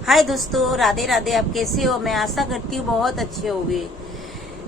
हाय दोस्तों, राधे राधे। आप कैसे हो? मैं आशा करती हूँ बहुत अच्छे होंगे।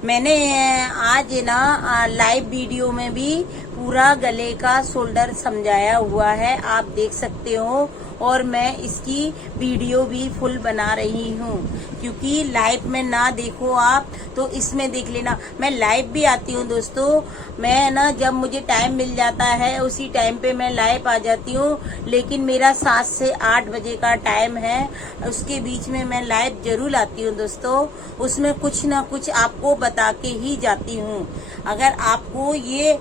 मैंने आज ना लाइव वीडियो में भी पूरा गले का शोल्डर समझाया हुआ है, आप देख सकते हो। और मैं इसकी वीडियो भी फुल बना रही हूँ, क्योंकि लाइव में ना देखो आप तो इसमें देख लेना। मैं लाइव भी आती हूँ दोस्तों, मैं ना जब मुझे टाइम मिल जाता है उसी टाइम पे मैं लाइव आ जाती हूँ। लेकिन मेरा 7 से 8 बजे का टाइम है, उसके बीच में मैं लाइव जरूर आती हूँ दोस्तों। उसमें कुछ ना कुछ आपको बता के ही जाती हूँ। अगर आपको ये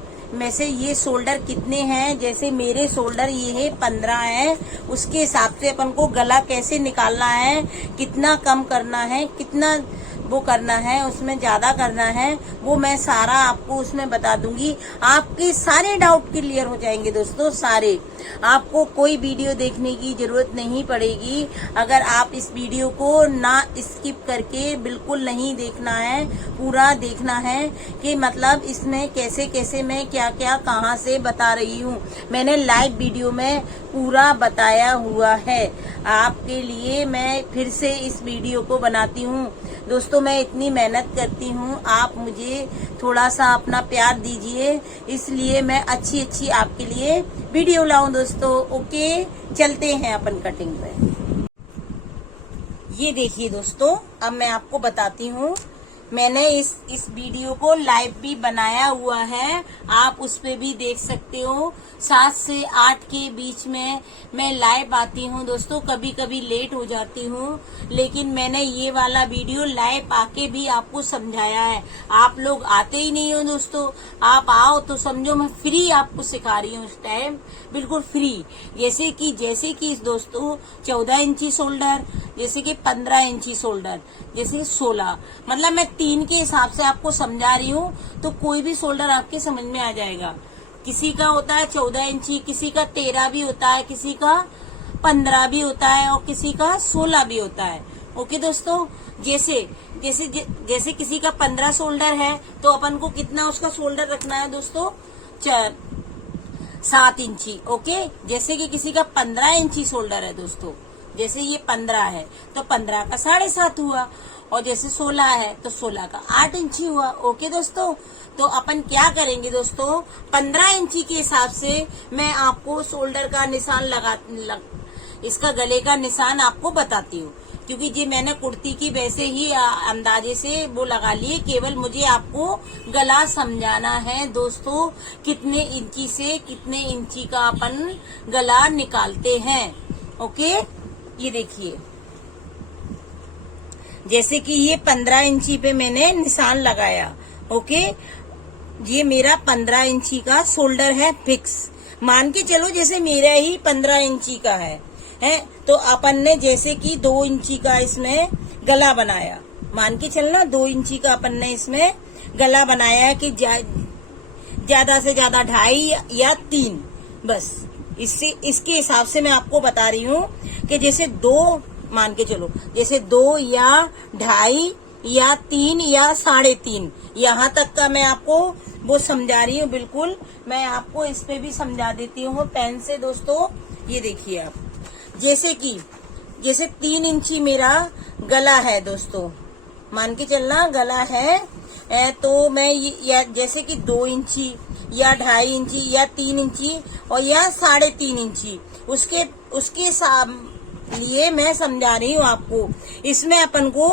शोल्डर कितने हैं, जैसे मेरे शोल्डर ये है 15 है, उसके हिसाब से अपन को गला कैसे निकालना है, कितना कम करना है, कितना वो करना है, उसमें ज्यादा करना है, वो मैं सारा आपको उसमें बता दूंगी। आपके सारे डाउट क्लियर हो जाएंगे दोस्तों, सारे। आपको कोई वीडियो देखने की जरूरत नहीं पड़ेगी। अगर आप इस वीडियो को ना स्किप करके बिल्कुल नहीं देखना है, पूरा देखना है कि मतलब इसमें कैसे कैसे मैं क्या क्या कहाँ से बता रही हूँ। मैंने लाइव वीडियो में पूरा बताया हुआ है आपके लिए। मैं फिर से इस वीडियो को बनाती हूँ दोस्तों। मैं इतनी मेहनत करती हूँ, आप मुझे थोड़ा सा अपना प्यार दीजिए, इसलिए मैं अच्छी अच्छी आपके लिए वीडियो लाऊं दोस्तों। ओके, चलते हैं अपन कटिंग पे। ये देखिए दोस्तों, अब मैं आपको बताती हूँ। मैंने इस वीडियो को लाइव भी बनाया हुआ है, आप उस पे भी देख सकते हो। 7 से 8 के बीच में मैं लाइव आती हूँ दोस्तों। कभी कभी लेट हो जाती हूँ, लेकिन मैंने ये वाला वीडियो लाइव आके भी आपको समझाया है। आप लोग आते ही नहीं हो दोस्तों। आप आओ तो समझो मैं फ्री आपको सिखा रही हूँ इस टाइम, बिल्कुल फ्री। जैसे कि दोस्तों 14 इंची शोल्डर, जैसे कि 15 इंची शोल्डर, जैसे 16, मतलब मैं 3 के हिसाब से आपको समझा रही हूँ, तो कोई भी शोल्डर आपके समझ में आ जाएगा। किसी का होता है 14 इंची, किसी का 13 भी होता है, किसी का 15 भी होता है, और किसी का 16 भी होता है। ओके दोस्तों, जैसे किसी का 15 शोल्डर है तो अपन को कितना उसका शोल्डर रखना है दोस्तों? 7 इंची। ओके, जैसे कि किसी का 15 इंची शोल्डर है दोस्तों, जैसे ये 15 है तो 15 का 7.5 हुआ, और जैसे 16 है तो 16 का 8 इंची हुआ। ओके दोस्तों, तो अपन क्या करेंगे दोस्तों, 15 इंची के हिसाब से मैं आपको शोल्डर का निशान इसका गले का निशान आपको बताती हूँ, क्योंकि जी मैंने कुर्ती की वैसे ही अंदाजे से वो लगा लिए। केवल मुझे आपको गला समझाना है दोस्तों, कितने इंची से कितने इंची का अपन गला निकालते हैं। ओके, ये देखिए, जैसे कि ये 15 इंची पे मैंने निशान लगाया। ओके, ये मेरा 15 इंची का शोल्डर है फिक्स। मान के चलो जैसे मेरा ही 15 इंची का है तो अपन ने जैसे कि 2 इंची का इसमें गला बनाया। मान के चलना 2 इंची का अपन ने इसमें गला बनाया कि ज्यादा से ज्यादा 2.5 या 3, बस इसके हिसाब से मैं आपको बता रही हूँ कि जैसे 2 मान के चलो, जैसे 2 या 2.5 या 3 या 3.5, यहाँ तक का मैं आपको वो समझा रही हूँ। बिल्कुल मैं आपको इस पे भी समझा देती हूँ पेन से दोस्तों। ये देखिए आप, जैसे 3 इंची मेरा गला है दोस्तों, मान के चलना गला है, तो मैं या जैसे कि 2 इंची या 2.5 इंची या 3 इंची और या 3.5 इंची, उसके लिए मैं समझा रही हूँ आपको। इसमें अपन को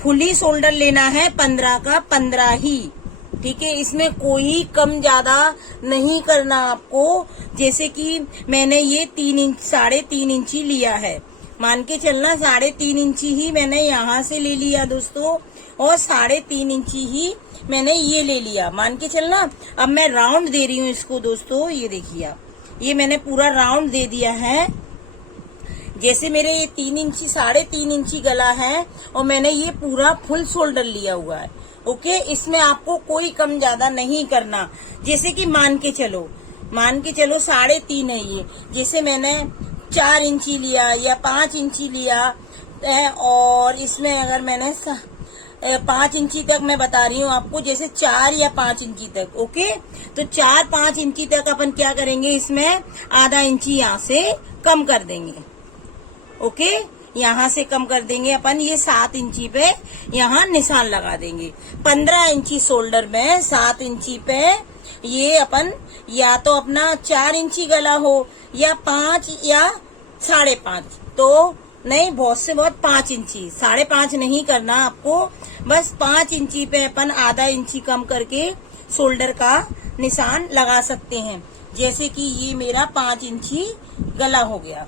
फुली शोल्डर लेना है 15 का 15 ही, ठीक है। इसमें कोई कम ज्यादा नहीं करना आपको। जैसे कि मैंने ये 3.5 इंची लिया है, मान के चलना 3.5 इंची ही मैंने यहाँ से ले लिया दोस्तों, और 3.5 इंची ही मैंने ये ले लिया, मान के चलना। अब मैं राउंड दे रही हूँ इसको दोस्तों। ये देखिए आप, ये मैंने पूरा राउंड दे दिया है। जैसे मेरे ये 3 इंची 3.5 इंची गला है, और मैंने ये पूरा फुल शोल्डर लिया हुआ है। ओके, इसमें आपको कोई कम ज्यादा नहीं करना। जैसे कि मान के चलो 3.5 है ये, जैसे मैंने 4 इंची लिया या 5 इंची लिया है, और इसमें अगर मैंने 5 इंची तक मैं बता रही हूँ आपको, जैसे 4 या 5 इंची तक। ओके, तो 4-5 इंची तक अपन क्या करेंगे, इसमें आधा इंची यहाँ से कम कर देंगे। ओके, यहाँ से कम कर देंगे अपन, ये 7 इंची पे यहाँ निशान लगा देंगे। 15 इंची शोल्डर में 7 इंची पे ये अपन या तो अपना 4 इंची गला हो या 5 या 5.5, तो नहीं बहुत से बहुत 5 इंची, 5.5 नहीं करना आपको, बस 5 इंची पे अपन आधा इंची कम करके शोल्डर का निशान लगा सकते हैं। जैसे कि ये मेरा 5 इंची गला हो गया,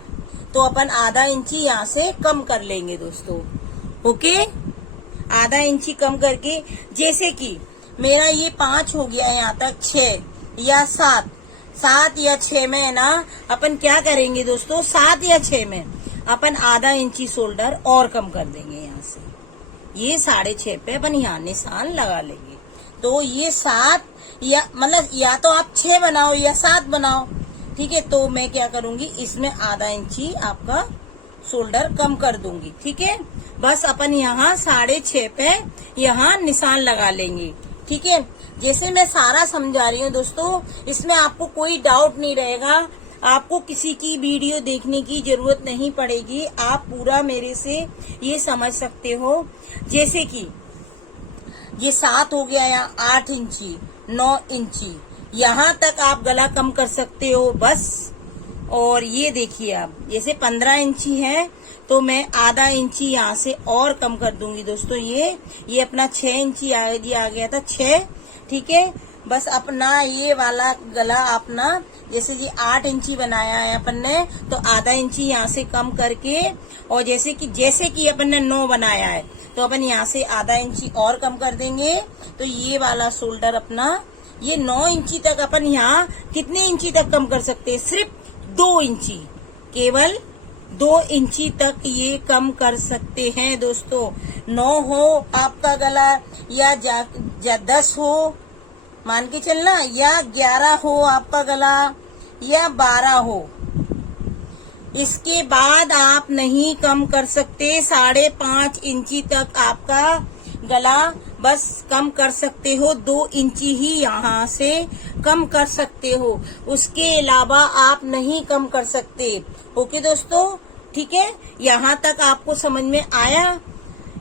तो अपन आधा इंची यहाँ से कम कर लेंगे दोस्तों। ओके, आधा इंची कम करके, जैसे कि मेरा ये 5 हो गया यहाँ तक, 6 या 7 या 6 में ना अपन क्या करेंगे दोस्तों, 7 या 6 में अपन आधा इंची शोल्डर और कम कर देंगे यहाँ से, ये 6.5 पे अपन यहाँ निशान लगा लेंगे। तो ये 7 या मतलब या तो आप 6 बनाओ या 7 बनाओ, ठीक है। तो मैं क्या करूंगी, इसमें आधा इंची आपका शोल्डर कम कर दूंगी, ठीक है। बस अपन यहाँ 6.5 पे यहाँ निशान लगा लेंगे, ठीक है। जैसे मैं सारा समझा रही हूँ दोस्तों, इसमें आपको कोई डाउट नहीं रहेगा, आपको किसी की वीडियो देखने की जरूरत नहीं पड़ेगी, आप पूरा मेरे से ये समझ सकते हो। जैसे कि ये 7 हो गया, यहाँ 8 इंची, 9 इंची, यहाँ तक आप गला कम कर सकते हो बस। और ये देखिए आप, जैसे 15 इंची है तो मैं आधा इंची यहाँ से और कम कर दूंगी दोस्तों। ये अपना 6 इंची आ गया था, 6, ठीक है। बस अपना ये वाला गला अपना, जैसे ये 8 इंची बनाया है अपन ने, तो आधा इंची यहाँ से कम करके, और जैसे कि अपन ने 9 बनाया है तो अपन यहाँ से आधा इंची और कम कर देंगे। तो ये वाला शोल्डर अपना, ये 9 इंची तक अपन यहाँ कितने इंची तक कम कर सकते हैं, सिर्फ 2 इंची, केवल 2 इंची तक ये कम कर सकते हैं दोस्तों। 9 हो आपका गला या 10 हो, मान के चलना, या 11 हो आपका गला या 12 हो, इसके बाद आप नहीं कम कर सकते। 5.5 इंची तक आपका गला बस कम कर सकते हो, 2 इंची ही यहाँ से कम कर सकते हो, उसके अलावा आप नहीं कम कर सकते। ओके दोस्तों, ठीक है, यहाँ तक आपको समझ में आया।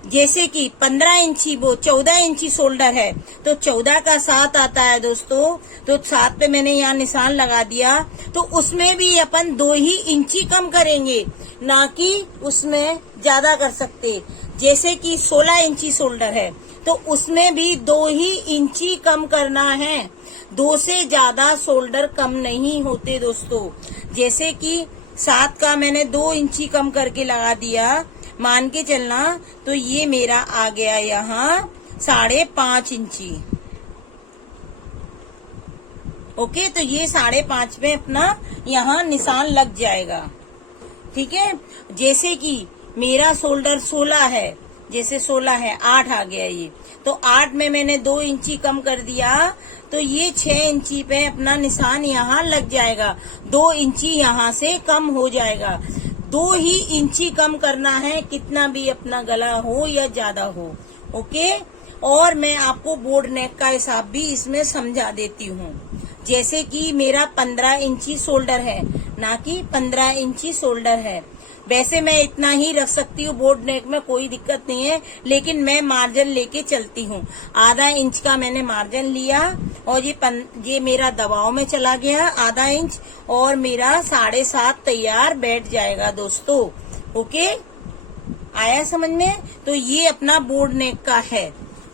जैसे कि 15 इंची वो 14 इंची शोल्डर है, तो 14 का 7 आता है दोस्तों, तो 7 पे मैंने यहाँ निशान लगा दिया, तो उसमें भी अपन 2 ही इंची कम करेंगे, ना कि उसमें ज्यादा कर सकते। जैसे कि 16 इंची शोल्डर है तो उसमें भी 2 ही इंची कम करना है, 2 से ज्यादा शोल्डर कम नहीं होते दोस्तों। जैसे कि 7 का मैंने 2 इंची कम करके लगा दिया, मान के चलना, तो ये मेरा आ गया यहाँ 5.5 इंची। ओके, तो ये 5.5 में अपना यहाँ निशान लग जाएगा, ठीक है। जैसे कि मेरा शोल्डर 16 है, जैसे 16 है, 8 आ गया ये, तो 8 में मैंने 2 इंची कम कर दिया, तो ये 6 इंची पे अपना निशान यहाँ लग जाएगा, 2 इंची यहाँ से कम हो जाएगा। 2 ही इंची कम करना है, कितना भी अपना गला हो या ज्यादा हो, ओके। और मैं आपको बोर्ड नेक का हिसाब भी इसमें समझा देती हूँ। जैसे कि मेरा 15 इंची शोल्डर है, ना कि 15 इंची शोल्डर है, वैसे मैं इतना ही रख सकती हूँ बोर्ड नेक में, कोई दिक्कत नहीं है, लेकिन मैं मार्जिन लेके चलती हूँ। आधा इंच का मैंने मार्जिन लिया, और ये मेरा दबाव में चला गया आधा इंच, और मेरा 7.5 तैयार बैठ जाएगा दोस्तों। ओके, आया समझ में? तो ये अपना बोर्ड नेक का है,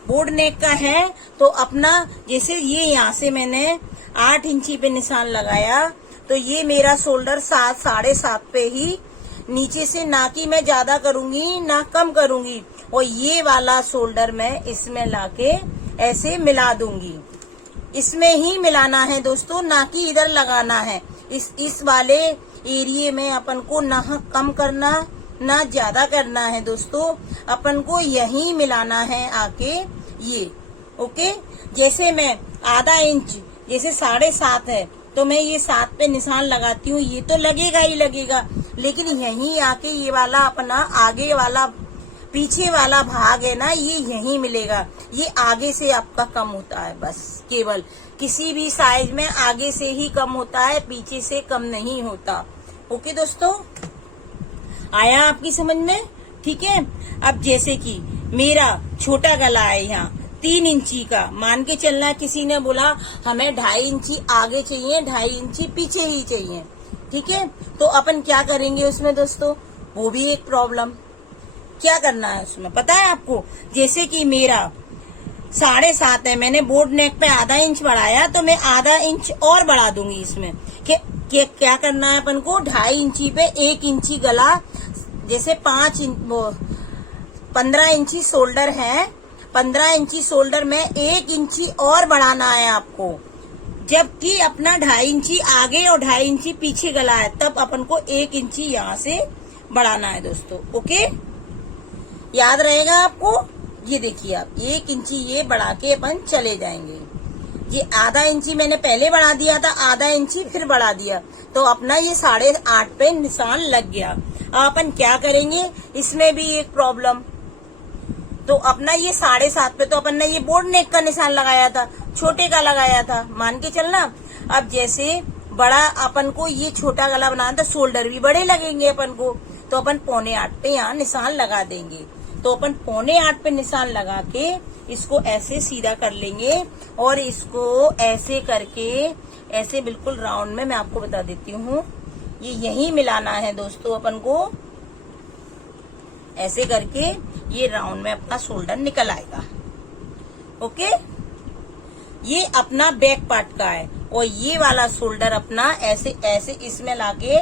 बोर्ड नेक का है। तो अपना जैसे ये यहाँ से मैंने 8 इंची पे निशान लगाया, तो ये मेरा शोल्डर 7.5 पे ही नीचे से, ना कि मैं ज्यादा करूंगी ना कम करूंगी, और ये वाला शोल्डर मैं इसमें लाके ऐसे मिला दूंगी। इसमें ही मिलाना है दोस्तों, ना कि इधर लगाना है। इस वाले एरिया में अपन को ना कम करना ना ज्यादा करना है दोस्तों, अपन को यही मिलाना है आके ये। ओके, जैसे मैं आधा इंच, जैसे 7.5 है, तो मैं ये 7 पे निशान लगाती हूँ, ये तो लगेगा ही लगेगा, लेकिन यहीं आके ये वाला अपना आगे वाला पीछे वाला भाग है ना, ये यहीं मिलेगा। ये आगे से आपका कम होता है, बस केवल किसी भी साइज में आगे से ही कम होता है, पीछे से कम नहीं होता। ओके दोस्तों, आया आपकी समझ में? ठीक है। अब जैसे कि मेरा छोटा गला है यहाँ 3 इंची का, मान के चलना किसी ने बोला हमें 2.5 इंची आगे चाहिए, 2.5 इंची पीछे ही चाहिए, ठीक है। तो अपन क्या करेंगे उसमें दोस्तों, वो भी एक प्रॉब्लम। क्या करना है उसमें पता है आपको? जैसे कि मेरा 7.5 है, मैंने बोर्ड नेक पे आधा इंच बढ़ाया, तो मैं आधा इंच और बढ़ा दूंगी इसमें। क्या करना है अपन को, 2.5 इंची पे 1 इंची गला, जैसे 15 इंची शोल्डर है, 15 इंची शोल्डर में 1 इंची और बढ़ाना है आपको। जबकि अपना 2.5 इंची आगे और 2.5 इंची पीछे गला है, तब अपन को 1 इंची यहाँ से बढ़ाना है दोस्तों। ओके, याद रहेगा आपको? ये देखिए आप 1 इंची ये बढ़ा के अपन चले जाएंगे। ये आधा इंची मैंने पहले बढ़ा दिया था, आधा इंची फिर बढ़ा दिया, तो अपना ये 8.5 पे निशान लग गया। अब अपन क्या करेंगे, इसमें भी एक प्रॉब्लम। तो अपना ये 7.5 पे तो अपन ने ये बोर्ड नेक का निशान लगाया था, छोटे का लगाया था, मान के चलना। अब जैसे बड़ा अपन को ये छोटा गला बनाना था, शोल्डर भी बड़े लगेंगे अपन को, तो अपन 7.25 पे यहाँ निशान लगा देंगे। तो अपन 7.25 पे निशान लगा के इसको ऐसे सीधा कर लेंगे, और इसको ऐसे करके ऐसे बिल्कुल राउंड में मैं आपको बता देती हूँ, ये यही मिलाना है दोस्तों अपन को। ऐसे करके ये राउंड में अपना शोल्डर निकल आएगा। ओके, ये अपना बैक पार्ट का है, और ये वाला शोल्डर अपना ऐसे ऐसे इसमें लाके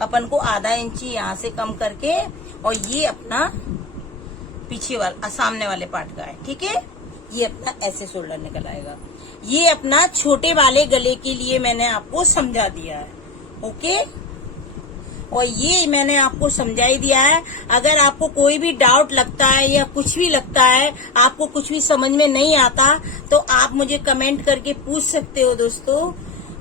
अपन को आधा इंची यहाँ से कम करके, और ये अपना पीछे वाला सामने वाले पार्ट का है, ठीक है। ये अपना ऐसे शोल्डर निकल आएगा। ये अपना छोटे वाले गले के लिए मैंने आपको समझा दिया है। ओके, और ये मैंने आपको समझा ही दिया है। अगर आपको कोई भी डाउट लगता है या कुछ भी लगता है, आपको कुछ भी समझ में नहीं आता, तो आप मुझे कमेंट करके पूछ सकते हो दोस्तों।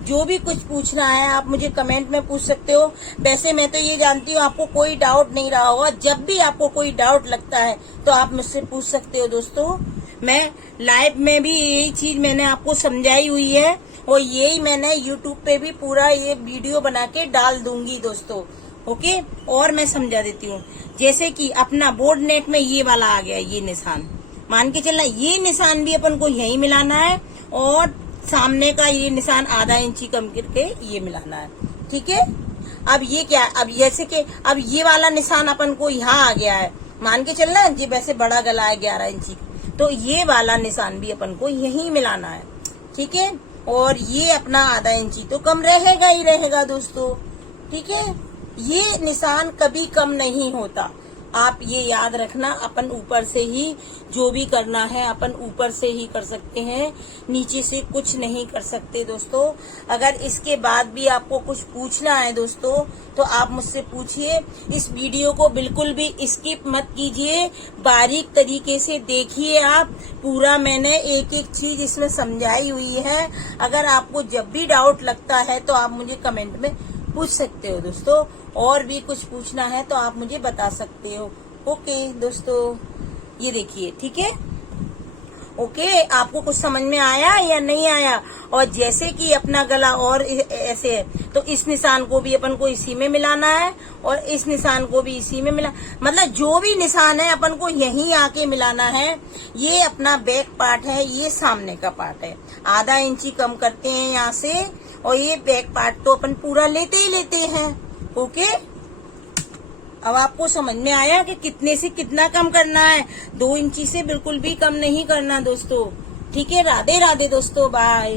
जो भी कुछ पूछना है आप मुझे कमेंट में पूछ सकते हो। वैसे मैं तो ये जानती हूँ आपको कोई डाउट नहीं रहा होगा। जब भी आपको कोई डाउट लगता है तो आप मुझसे पूछ सकते हो दोस्तों। मैं लाइव में भी यही चीज मैंने आपको समझाई हुई है, और यही मैंने यूट्यूब पे भी पूरा ये वीडियो बना के डाल दूंगी दोस्तों। ओके, और मैं समझा देती हूँ। जैसे कि अपना बोर्ड नेक में ये वाला आ गया, ये निशान मान के चलना, ये निशान भी अपन को यही मिलाना है, और सामने का ये निशान आधा इंची कम करके ये मिलाना है, ठीक है। अब ये क्या है, अब जैसे कि अब ये वाला निशान अपन को यहाँ आ गया है, मान के चलना, जी वैसे बड़ा गला है 11 इंची, तो ये वाला निशान भी अपन को यही मिलाना है, ठीक है। और ये अपना आधा इंची तो कम रहेगा ही रहेगा दोस्तों, ठीक है। ये निशान कभी कम नहीं होता, आप ये याद रखना। अपन ऊपर से ही जो भी करना है अपन ऊपर से ही कर सकते हैं, नीचे से कुछ नहीं कर सकते दोस्तों। अगर इसके बाद भी आपको कुछ पूछना है दोस्तों तो आप मुझसे पूछिए। इस वीडियो को बिल्कुल भी स्किप मत कीजिए, बारीक तरीके से देखिए आप पूरा। मैंने एक एक चीज इसमें समझाई हुई है। अगर आपको जब भी डाउट लगता है तो आप मुझे कमेंट में पूछ सकते हो दोस्तों। और भी कुछ पूछना है तो आप मुझे बता सकते हो। ओके दोस्तों, ये देखिए, ठीक है। ओके, आपको कुछ समझ में आया या नहीं आया? और जैसे कि अपना गला और ऐसे है, तो इस निशान को भी अपन को इसी में मिलाना है, और इस निशान को भी इसी में मिला, मतलब जो भी निशान है अपन को यहीं आके मिलाना है। ये अपना बैक पार्ट है, ये सामने का पार्ट है, आधा इंची कम करते हैं यहाँ से, और ये बैक पार्ट तो अपन पूरा लेते ही लेते हैं। ओके, अब आपको समझ में आया कि कितने से कितना कम करना है। 2 इंची से बिल्कुल भी कम नहीं करना दोस्तों, ठीक है। राधे राधे दोस्तों, बाय।